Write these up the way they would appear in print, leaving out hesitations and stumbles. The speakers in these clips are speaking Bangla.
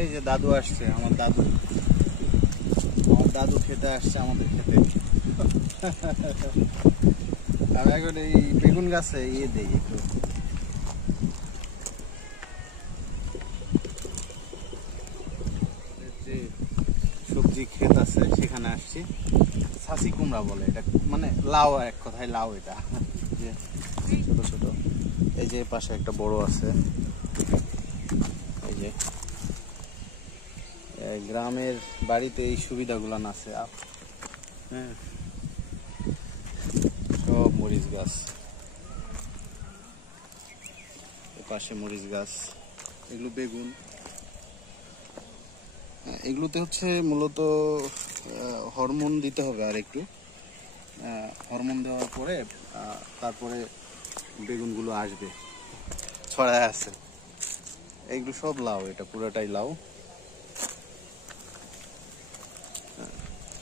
এই যে দাদু আসছে, আমার দাদু খেতে আসছে আমাদের খেতে। আমি এখন এই বেগুন গাছে দেই একটু। যে সবজি ক্ষেত আছে সেখানে আসছি। ছাসি কুমড়া বলে এটা, মানে লাউ, এক কথায় লাউ। এটা যে ছোট ছোট, এই যে পাশে একটা বড় আছে। এই যে গ্রামের বাড়িতে এই সুবিধাগুলো আছে। হ্যাঁ, সব মরিচ গাছ, পাশে মরিচ গাছ, এগুলো বেগুন। এগুলোতে হচ্ছে মূলত হরমোন দিতে হবে, আর একটু হরমোন দেওয়ার পরে তারপরে বেগুনগুলো আসবে, ছড়ায় আছে। এগুলো সব লাউ, এটা পুরোটাই লাউ।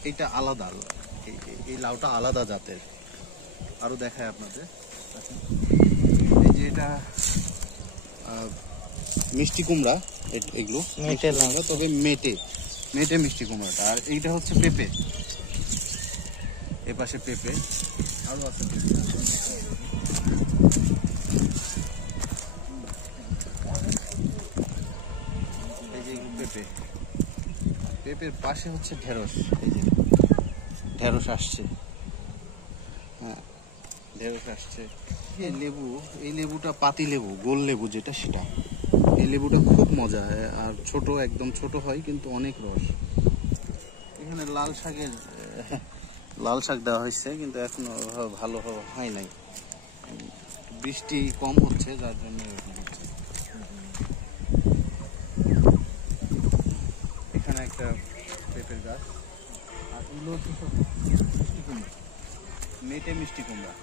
এইটা আলাদা, এই লাউটা আলাদা জাতের। আরো দেখায় আপনাদের। এই যে এটা মিষ্টি কুমড়া, এগুলো মেটে লাউ, তবে মেটে মিষ্টি কুমড়াটা। আর এইটা হচ্ছে পেঁপে, এপাশে পেঁপে আরো আছে। এই যে পেঁপে, পেঁপের পাশে হচ্ছে ঢেঁড়স। এই যে ঢেঁড়স আসছে, হ্যাঁ ঢেঁড়স আসছে। এই লেবু, এই লেবুটা পাতি লেবু, গোল লেবু যেটা, সেটা। এই লেবুটা খুব মজা হয়, আর ছোট, একদম ছোট হয় কিন্তু অনেক রস। এখানে লাল শাক দেওয়া হয়েছে, কিন্তু এখনো ভালো হয় নাই, বৃষ্টি কম হচ্ছে যার জন্য এরকম হচ্ছে। এখানে একটা পেঁপের গাছ, আর এগুলো হচ্ছে সব মিষ্টি কুমড়া, মেটে মিষ্টি কুমড়া।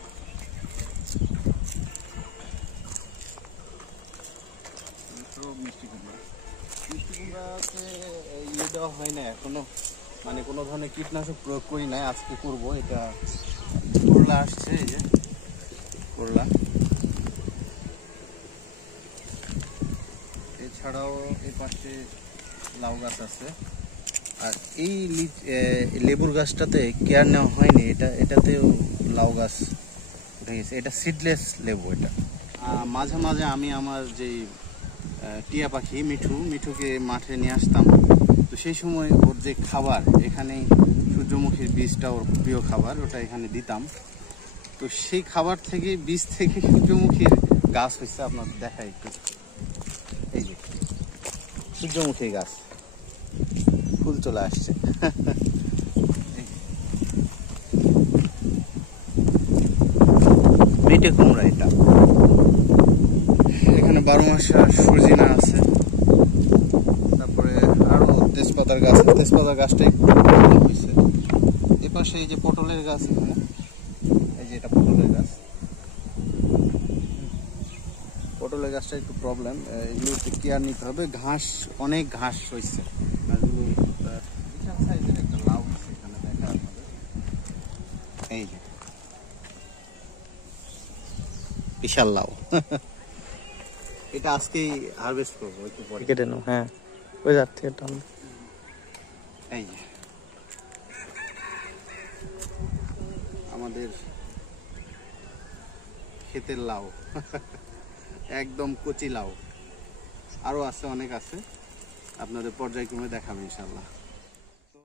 মিষ্টি কুমড়াতে দেওয়া হয় না এখনো, মানে কোনো ধরনের কীটনাশক প্রয়োগ করি নাই, আজকে করব। এটা করলা আসছে, এই যে করলা। এছাড়াও এই পাশে লাউ গাছ আছে। আর এই লেবুর গাছটাতে কেয়ার নেওয়া হয়নি, এটাতেও লাউ গাছ উঠে গেছে। এটা সিডলেস লেবু। এটা মাঝে মাঝে আমি আমার যেই টিয়া পাখি মিঠুকে মাঠে নিয়ে আসতাম, তো সেই সময় ওর যে খাবার, এখানেই সূর্যমুখীর বীজটা ওর প্রিয় খাবার, ওটা এখানে দিতাম। তো সেই খাবার থেকে, বীজ থেকে সূর্যমুখীর গাছ হয়েছে। আপনার দেখাই একটু, এই যে সূর্যমুখীর গাছ, ফুল চলে আসছে। মেটে কুমড়া এটা। এখানে 12 মাসা সরজিনা আছে। তারপরে আরো তেজপাতার গাছ, তেজপাতার গাছটা একটু হয়েছে। এপাশে এই যে পটলের গাছ, এখানে এই যে এটা পটলের গাছ। পটলের গাছটা একটু প্রবলেম, এগুলো একটু কেয়ার নিতে হবে। অনেক ঘাস হয়েছে। বিশাল সাইজের একটা লাউ আছে এখানে, দেখা আপনাদের। এই যে বিশাল লাউ। এটা আজকেই হারভেস্ট করবো, একটু পরে কেটে নেব। হ্যাঁ, ওই জাত থেকে টান। এই যে আমাদের ক্ষেতের লাউ, একদম কচি লাউ। আরো আছে, অনেক আছে, আপনাদের পর্যায়ক্রমে দেখাবো ইনশাল্লাহ।